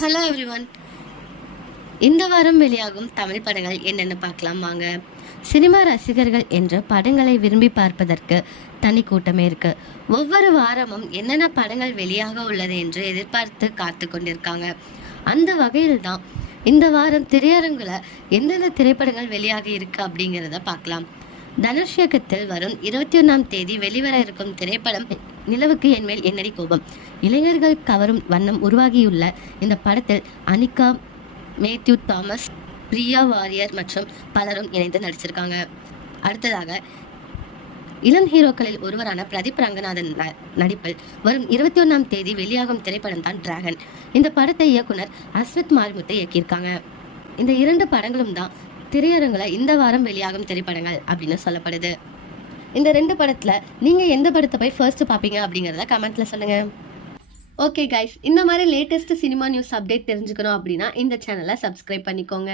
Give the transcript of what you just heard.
Hello everyone இந்த வாரம் வெளியாகும் தமிழ் படங்கள் என்னென்னு பார்க்கலாம் வாங்க. சினிமா ரசிகர்கள் என்ற படங்களை விரும்பி பார்ப்பதற்கு தனி கூட்டமே இருக்கு. ஒவ்வொரு வாரமும் என்னென்ன படங்கள் வெளியாக உள்ளது என்று எதிர்பார்த்து காத்து கொண்டிருக்காங்க. அந்த வகையில் தான் இந்த வாரம் திரையரங்குல எந்தெந்த திரைப்படங்கள் வெளியாக இருக்கு அப்படிங்கிறத பார்க்கலாம். தனுஷ் இயக்கத்தில் வரும் இருபத்தி ஒன்றாம் தேதி வெளிவர இருக்கும் திரைப்படம் நிலவுக்கு என் மேல் என்னடி கோபம்? இளைஞர்கள் கவரும் வண்ணம் உருவாகியுள்ள இந்த படத்தில் அனிகா மேத்யூ தாமஸ் பிரியா வாரியர் மற்றும் பலரும் இணைந்து நடிச்சிருக்காங்க. அடுத்ததாக இளம் ஹீரோக்களில் ஒருவரான பிரதீப் ரங்கநாதன் ந- நடிப்பில் வரும் இருபத்தி ஒன்றாம் தேதி வெளியாகும் திரைப்படம் தான் டிராகன் இந்த படத்தை இயக்குனர் அஸ்வத் மாரிமுத்தை இயக்கியிருக்காங்க. இந்த இரண்டு படங்களும் தான் திரையரங்குல இந்த வாரம் வெளியாகும் திரைப்படங்கள் அப்படின்னு சொல்லப்படுது. இந்த ரெண்டு படத்தில் நீங்கள் எந்த படத்தை போய் ஃபர்ஸ்ட் பார்ப்பீங்க அப்படிங்கிறத கமெண்ட்ல சொல்லுங்க. ஓகே கைஸ் இந்த மாதிரி லேட்டஸ்ட் சினிமா நியூஸ் அப்டேட் தெரிஞ்சுக்கணும் அப்படின்னா இந்த சேனலை சப்ஸ்கிரைப் பண்ணிக்கோங்க.